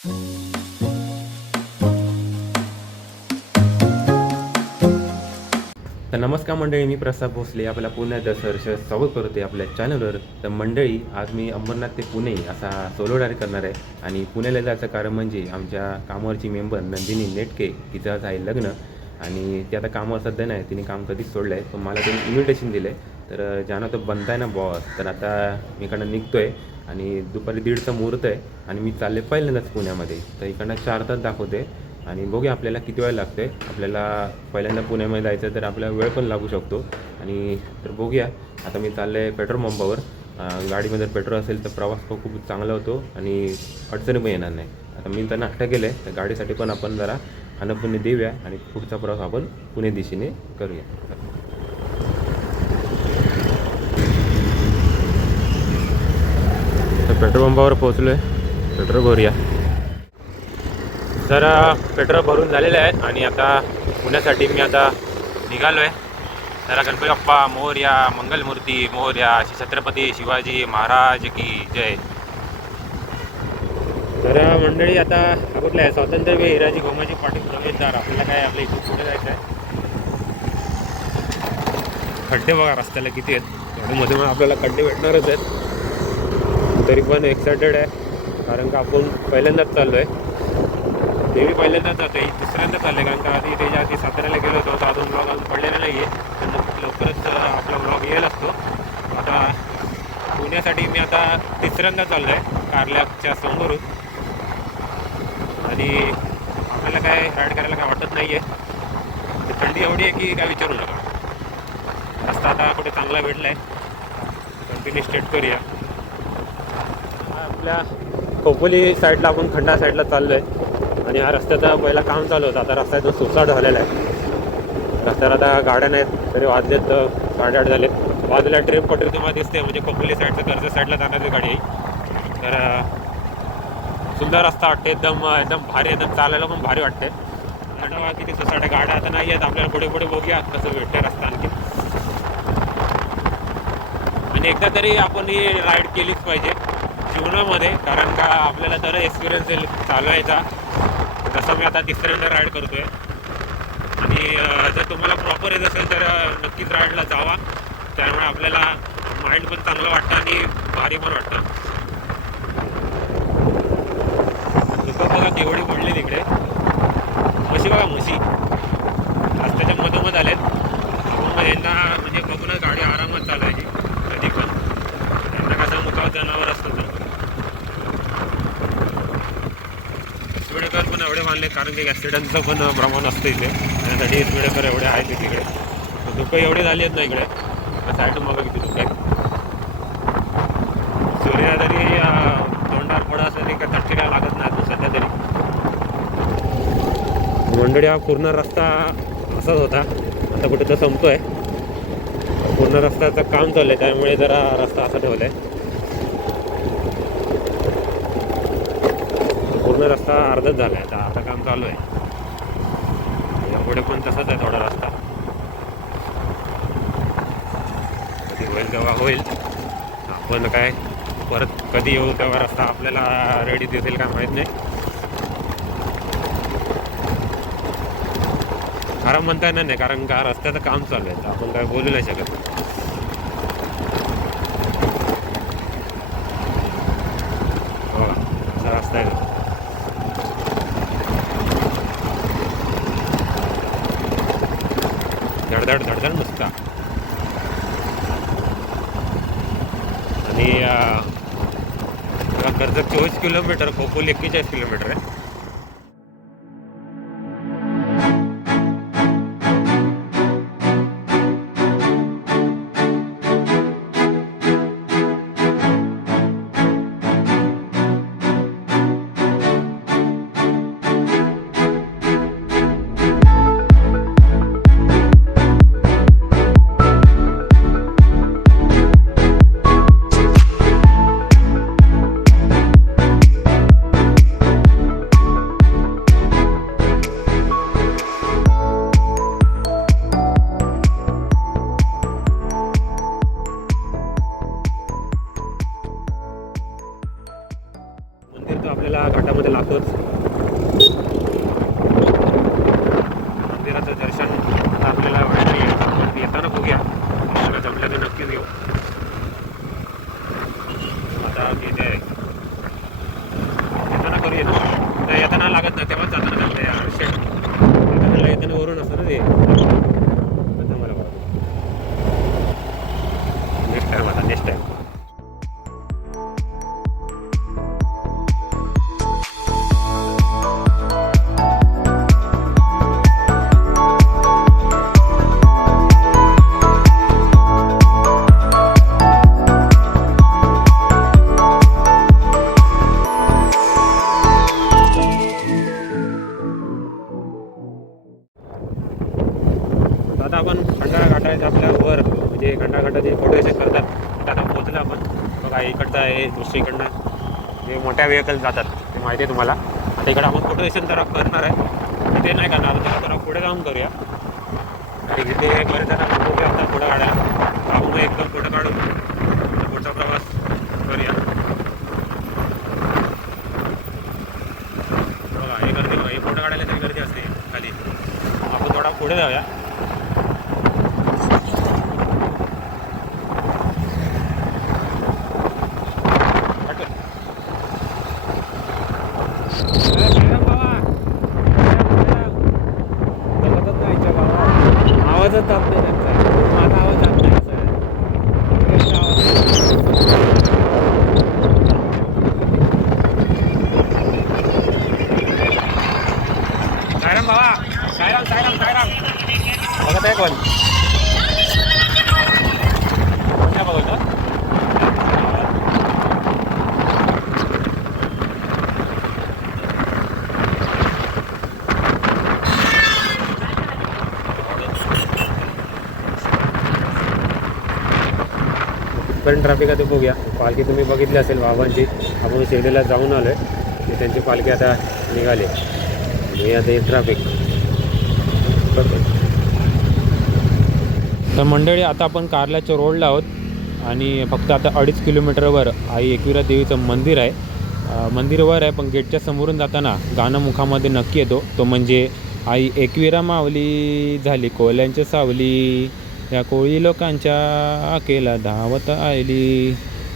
तर नमस्कार मंडळी, मी प्रसाद भोसले आपल्या पुण्यात सहर्ष स्वागत करते आपल्या चॅनलवर. तर मंडळी, आज मी अंबरनाथ ते पुणे असा सोलो राईड करणार आहे. आणि पुण्याला जायचं कारण म्हणजे आमच्या कामावरची मेंबर नंदिनी नेटके, तिचं आज आहे लग्न. आणि ती आता कामावर सध्या नाही, तिने काम कधीच सोडलं आहे. पण मला त्यांनी इन्व्हिटेशन दिलं आहे, तर जाणं तर बनताय ना बॉस. तर आता मी इकडनं निघतो आहे आणि दुपारी 1:30चा मुहूर्त आहे आणि मी चालले पहिल्यांदाच पुण्यामध्ये. तर इकडनं 4 तास दाखवते आणि बघूया आपल्याला किती वेळ लागतो आहे. आपल्याला पहिल्यांदा पुण्यामध्ये जायचं तर आपल्याला वेळ पण लागू शकतो. आणि तर बघूया. आता मी चाललो आहे पेट्रोल पंपावर. गाडीमध्ये जर पेट्रोल असेल तर प्रवास पण खूप चांगला होतो आणि अडचणी पण येणार नाही. आता मी तर नाश्ता केलं आहे, तर गाडीसाठी पण आपण जरा अन्नपूर्णी देऊया आणि पुढचा प्रवास आपण पुणे दिशेने करूया. तर पेट्रोल पंपावर पोहोचलो आहे, पेट्रोल भरूया. तर पेट्रोल भरून झालेलं आहे आणि आता पुण्यासाठी मी आता निघालो आहे. तर गणपती बाप्पा मोरया, मंगलमूर्ती मोरया, श्री छत्रपती शिवाजी महाराज की जय. तर मंडळी, आता कुठलं आहे स्वातंत्र्यवीर हिराजी गोमाजी पाटील प्रवेशद्वार. आपल्याला काय आपल्या इथून पुढे जायचं आहे. खड्डे बघा रस्त्याला किती आहेत. मध्ये मग आपल्याला खड्डे भेटणारच आहेत. तरी पण एक्सायटेड आहे कारण का आपण पहिल्यांदाच चाललो आहे. देवी पहिल्यांदाच जाते, तिसऱ्यांदा चालले कारण का आधी त्याच्या आधी साताऱ्याला गेलो होतो, तर अजून ब्लॉग अजून पडलेला नाही आहे. तर लवकरच आपला ब्लॉग येईल असतो. आता पुण्यासाठी मी आता तिसऱ्यांदा चाललो आहे कारल्याच्या समोरून. आणि आपल्याला काय राईड करायला काय वाटत नाही आहे. थंडी एवढी आहे की काय विचारू नका. रस्ता आता कुठे चांगला भेटला आहे, कंटिन्यू स्टेट करूया. आपल्या खोपोली साईडला आपण खंडा साईडला चाललो आहे आणि हा रस्त्याचा पहिला काम चालू होतं. आता रस्ता एकदम सुसाट झालेला आहे. रस्त्याला आता गाड्या नाहीत, तरी वाजलेत 8:30 झाले. बाजूला ट्रेन पटरी तुम्हाला दिसते, म्हणजे खोपोली साईडचं कर्जत साईडला जाणारी गाडी आहे. तर सुंदर रस्ता वाटते, एकदम एकदम भारी, एकदम चालायला पण भारी वाटते. आणि किती सुसाट गाड्या आता नाही आहेत. आपल्याला पुढे पुढे बघूया कसं भेटते रस्ता आणखी. आणि एकदा तरी आपण ही राईड केलीच पाहिजे जीवनामध्ये, कारण का आपल्याला तर एक्सपिरियन्स येईल चालवायचा. जसं मी आता तिसऱ्यांदा राईड करतो आहे. आणि जर तुम्हाला प्रॉपर येत असेल तर नक्कीच राईडला जावा. त्यामुळे आपल्याला माइंड पण चांगलं वाटतं आणि भारी पण वाटतं. लोक बघा केवढी पडली तिकडे. म्हशी बघा, म्हशी रस्त्याच्या मधोमध आलेत. मग यांना म्हणजे बघूनच गाडी आरामात चालवायची कधी पण. यांना कसं मुकाव जनावर असतं तर. स्पीडब्रेकर पण एवढे बांधले कारण की ॲक्सिडेंटचं पण प्रमाण असतं इथे. त्यासाठी स्पीडब्रेकर एवढे आहेत तिकडे. धुकं एवढे झाली आहेत ना इकडे. साईडून बघा किती धुकं आहेत. सूर्य तरी तोंडावर पडा असं तरी का तटके काय लागत नाही तो सध्या तरी. मंडळी, हा पूर्ण रस्ता असाच होता, आता कुठे तर संपतोय. पूर्ण रस्त्याचं काम चालू आहे, त्यामुळे जरा रस्ता असा ठेवला आहे. पूर्ण रस्ता अर्धच झाला आहे, आता काम चालू आहे. यापुढे पण तसाच आहे थोडा रस्ता. कधी होईल तेव्हा होईल. आपण काय परत कधी येऊ तेव्हा रस्ता आपल्याला रेडी दिसेल काय माहीत नाही. खराब म्हणता येणार नाही कारण का रस्त्याचं काम चालू आहे, तर आपण काय बोलू नाही शकत. हो, असा रस्ता आहे. धडधड धडधड नुसता. आणि कर्जत 24 किलोमीटर, खोपोली 41 किलोमीटर आहे. आलोच. मंदिराचं दर्शन आता आपल्याला एवढं नाही आहे, पण येताना बघूया. आपल्याला जमलं तर नक्कीच येऊ. आता किती आहे येताना करूया. तर येताना लागत नाही, तेव्हाच जाताना लागतं यार. येताना वरून असतं ना ते. मला नेक्स्ट टाइम, आता नेक्स्ट टाइम. आता आपण खंडाळा घाटाच्या आपल्या वर म्हणजे खंडाळा घाटाचे फोटोशूट करतात. आता पोहोचलं आपण. बघा इकडचं आहे, दुसरीकडनं जे मोठ्या व्हेकल जातात ते माहिती आहे तुम्हाला. आता इकडं आपण फोटोशूट तर करणार आहे, ते नाही करणार. त्याला जरा पुढे जाऊन करूया. आणि तिथे बरेच जण बघूया आता पुढं काढायला. आपण एकदम फोटो काढून पुढचा प्रवास करूया. बघा हे गर्दी, बघा हे फोटो काढायला तरी गर्दी असते खाली. आपण थोडा पुढे जाऊया. आवाजच जात नाही त्यांचा, माझा आवाज जात नाही. सायराम बाबा, सायराम सायराम सायराम. बघत आहे कोण? कोणत्या बघत? पण ट्रॅफिक आता बघूया. पालखी तुम्ही बघितली असेल बाबांची. आपण शिर्डीला जाऊन आलो आहे, त्यांची पालखी आता निघाली. हे आता ट्रॅफिक. तर मंडळी आता आपण कारल्याच्या रोडला आहोत आणि फक्त आता 2.5 किलोमीटरवर आई एकविरा देवीचं मंदिर आहे. मंदिरवर आहे, पण गेटच्या समोरून जाताना गाणं मुखामध्ये नक्की येतो. तो म्हणजे आई एकविरा मावली झाली कोल्यांच्या सावली, या कोळी लोकांच्या आकेला धावत आली.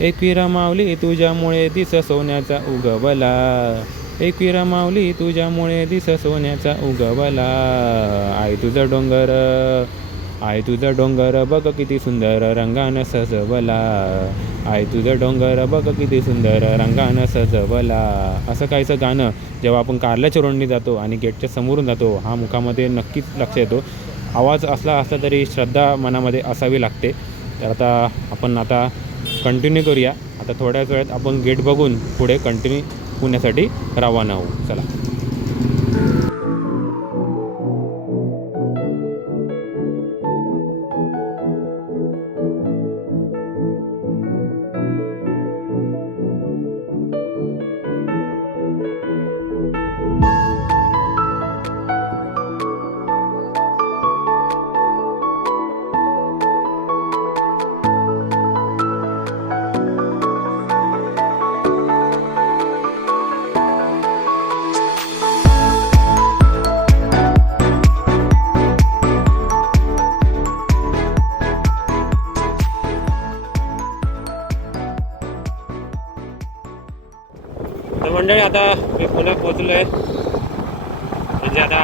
एकविरा माऊली तुझ्यामुळे दिस सोन्याचा उगवला, एकविरा माऊली तुझ्यामुळे दिस सोन्याचा उगवला. आई तुझा डोंगर, आई तुझा डोंगर बघ किती सुंदर रंगानं सजवला, आई तुझा डोंगर बघ किती सुंदर रंगानं सजवला. असं काहीचं गाणं जेव्हा आपण कारल्याच्या रोडनी जातो आणि गेटच्या समोरून जातो, हा मुखामध्ये नक्कीच लक्ष येतो. आवाज असला तरी श्रद्धा मनामध्ये असावी लागते. तर आता कंटिन्यू करूया. आता थोड्याच वेळात आपण गेट बघून पुढे कंटिन्यू पुण्यासाठी रवाना होऊ. चला. तर मंडळी आता मी पुण्यात पोचलो आहे. म्हणजे आता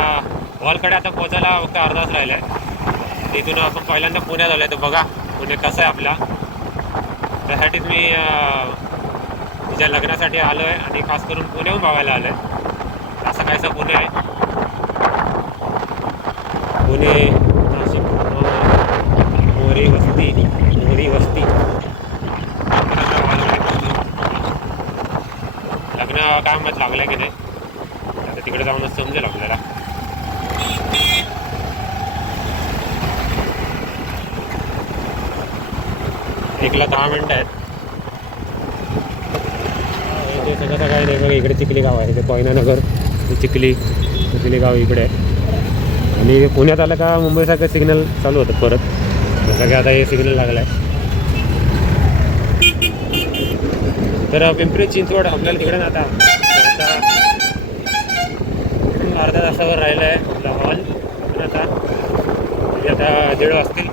हॉलकडे आता पोचायला फक्त अर्धा तास राहिला आहे. तिथून आपण पहिल्यांदा पुण्यात आलो आहे. तर बघा पुणे कसं आहे आपला. त्यासाठीच मी तिच्या लग्नासाठी आलो आहे आणि खास करून पुण्याहून बघायला आलो आहे. असं काहीसं पुणे आहे. पुणे, नाशिक, मोरी वस्ती लग्न काय मत लागलं की नाही आता तिकडे जाऊनच समजेल आपल्याला. एकला 10 मिनटं आहेत. ते सगळं काय नाही बघा. इकडे चिखली गाव आहे, ते कोयना नगर चिखली गाव इकडे आहे. आणि पुण्यात आलं का मुंबईसारखं सिग्नल चालू होतं परत. जसं की आता हे सिग्नल लागलं आहे. तर पिंपरी चिंचवड आपल्याला तिकडे ना आता तासावर राहिला आहे आपला हॉल. आपण आता 1:30 वाजतील.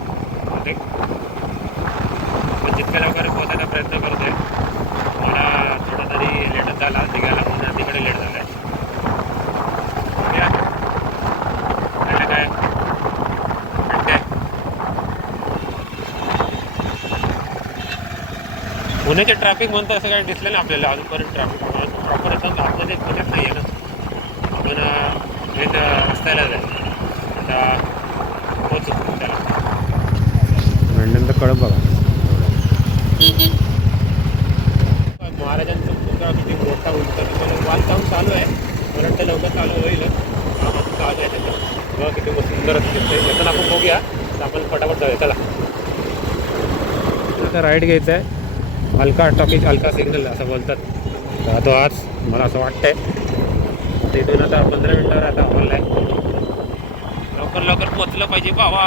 पण जितक्या लवकर पोहोचायचा प्रयत्न करतोय. मला थोडा तरी लेटच झाला निघायला म्हणून तिकडे लेट झाला आहे. काय पुण्याचे ट्रॅफिक म्हणतो असं काही दिसलं नाही आपल्याला अजूनपर्यंत. ट्रॅफिक प्रॉपर एकदम आतमध्ये पुण्यात नाही आहे ना. आपण एक रस्त्याला जाईल आता पोहोचू त्याला. लंडनचं कळप बघा. महाराजांचं पुतळा किती मोठा होईल तर बांधकाम चालू आहे. मला वाटतं लवकर चालू होईल. चालू आहे त्याचं बघा किती सुंदर दिसतंय. त्याचं आपण बघूया तर आपण फटाफट जाऊया. चला आता राईड घ्यायचं आहे. हलका टॉपिक हलका सिग्नल असं बोलतात तो आज मला असं वाटतंय. तिथून आता 15 मिनिटावर आता हॉल आहे. लवकर लवकर पोचलं पाहिजे बाबा.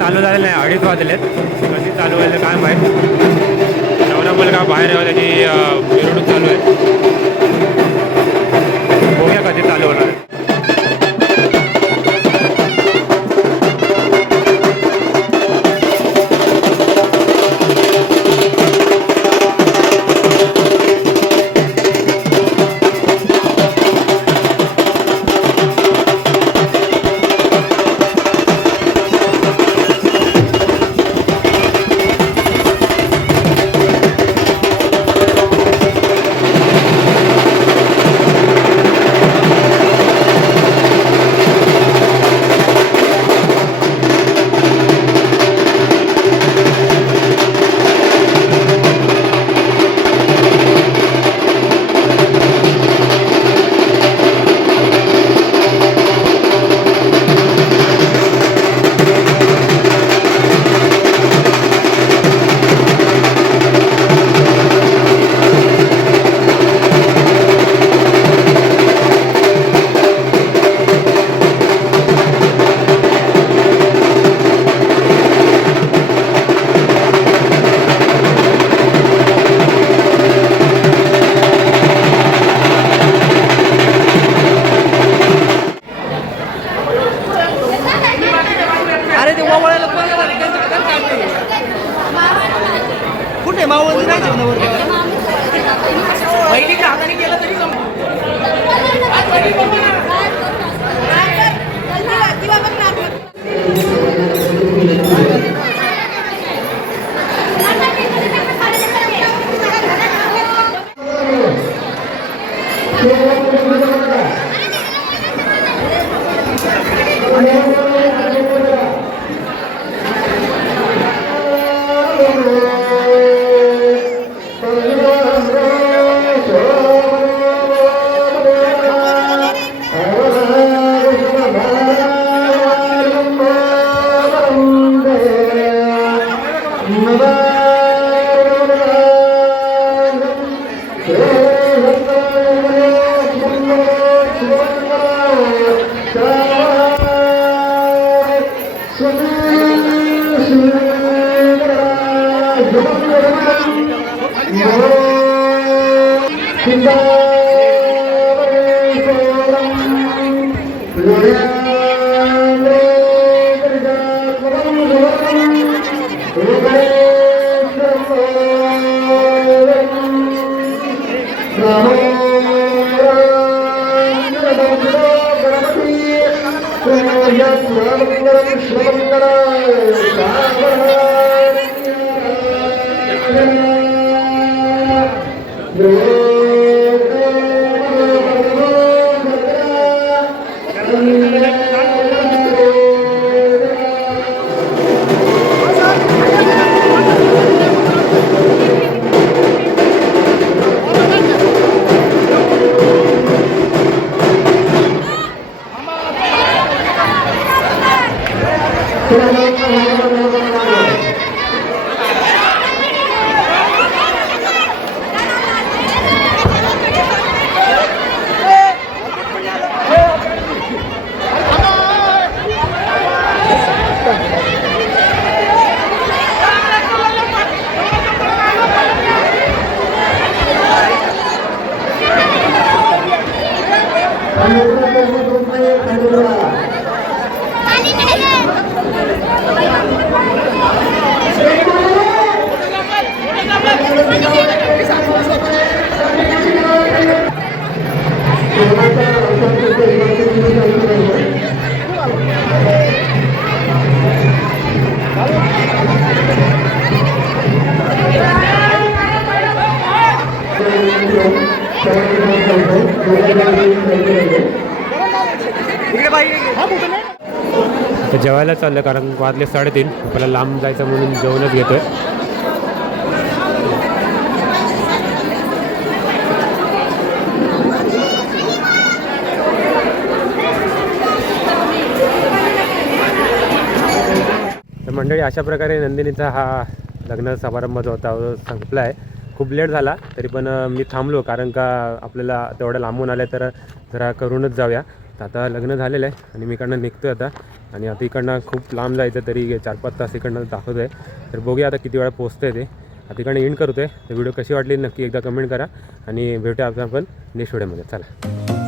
चालू झालेलं नाही. 2:30 वाजलेत. कधी चालू व्हायला काय माहीत. नवरा मुलगा बाहेर यावं त्याची मिरवणूक चालू आहे. बघूया कधी चालू होणार आहे. कुठे मावळ नाही जेवणावर बहिणीच्या हाताने केलं तरी Yeah. इकडे बाई तर जेवायला चाललं कारण वाजले 3:30. आपल्याला लांब जायचं म्हणून जेवणच घेतोय. तर मंडळी अशा प्रकारे नंदिनीचा हा लग्न समारंभ जो होता संपला आहे. खूप लेट झाला तरी पण मी थांबलो कारण का आपल्याला तेवढं लांबून आलं तर जरा करूनच जाऊया. तर आता लग्न झालेलं आहे आणि मी इकडनं निघतो आहे आता आणि आता इकडनं खूप लांब जायचं तरी 4-5 तास इकडनं दाखवतो आहे. तर बघूया आता किती वेळा पोचतो आहे ते. आता इकडनं एंड करतो आहे. तर व्हिडिओ कशी वाटली नक्की एकदा कमेंट करा आणि भेटूया आपण नेक्स्ट व्हिडिओमध्ये. चला.